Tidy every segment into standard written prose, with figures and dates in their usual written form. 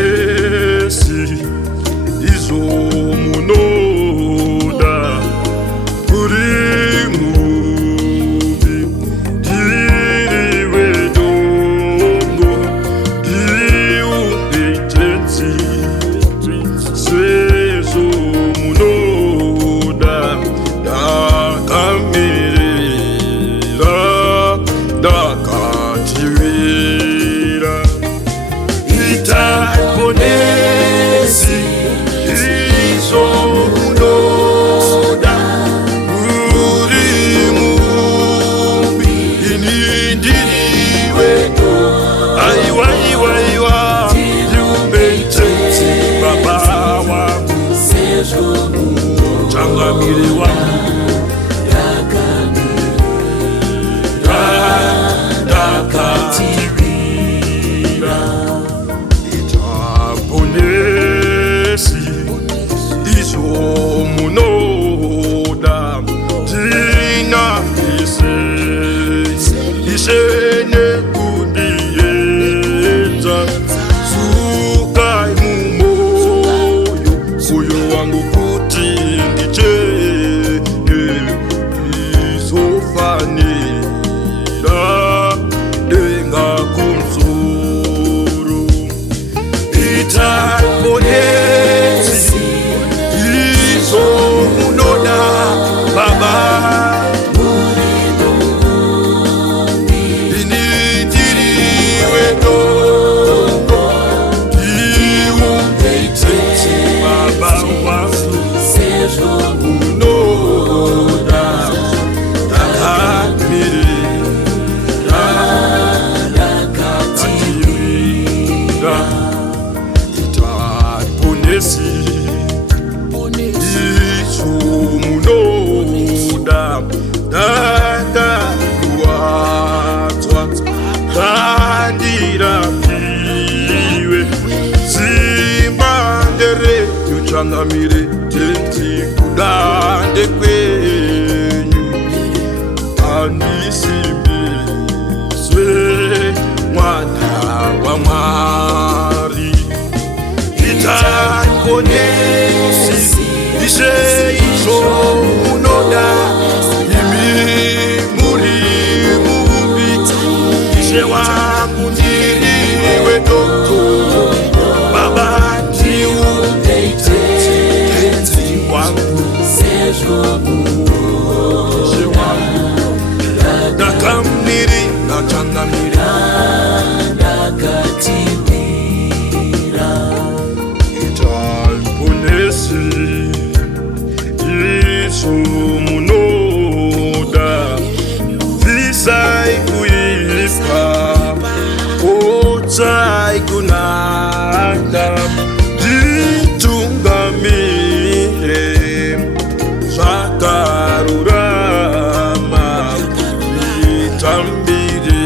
Itamponesi izomunoda uri mubi diriwe dongo diupetensi sezomunoda dakamirira dakatirira Itamponesi izomunoda uri mubi inindiriwe aiwa iwa iwa diupetensi baba wangu changamire wangu dakatirira Itamponesi izomunoda dina isene kundiyenza sukai mumoyo uyo wangu kuti ndichene izofanira denga kumzuru Itamponesi izomunoda baba inidiriwe dongo diupetensi baba wangu munoda dakamirira dakatirira Itamponesi izomunoda dakakuatswa dandirapiwe zimbandere yuchangamire tenzi kudande kwenyu andisimbiswe mwana wa Mwari Itamponesi izomunoda imi muri mubi ishe wangu ndiriwe dongo baba diupetensi wangu ishe wangu dakamiri nachangamiri Itamponesi izomunoda visai kuipa otsai kunanda ditungamire zvakarurama itambire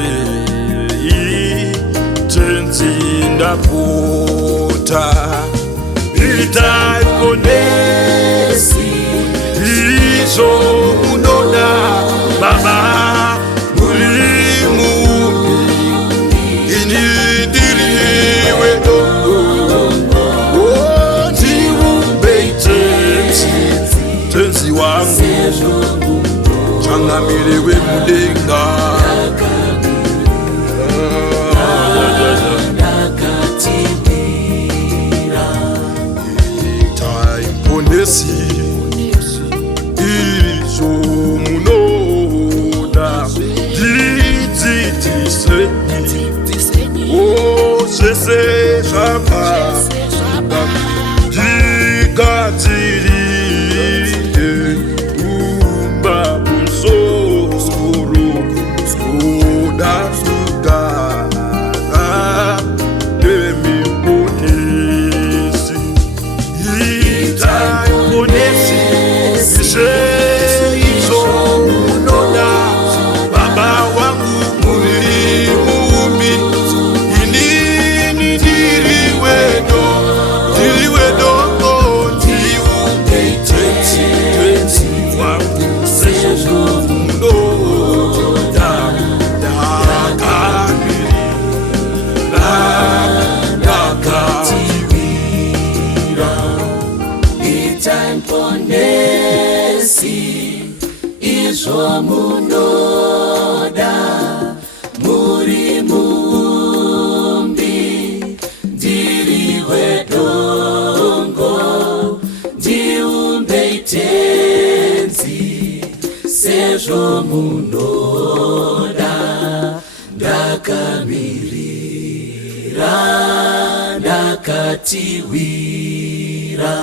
itenzi ndapota Itamponesi izomunoda baba uri mubi inidiriwe dongo diupetensi tenzi wangu changamire wemudenga Itamponesi izomunoda diditiseni osese shapa dikatirire umba bunsoro soda sugara demi ponesi Itamponesi munoda ndakamirira ndakatiwira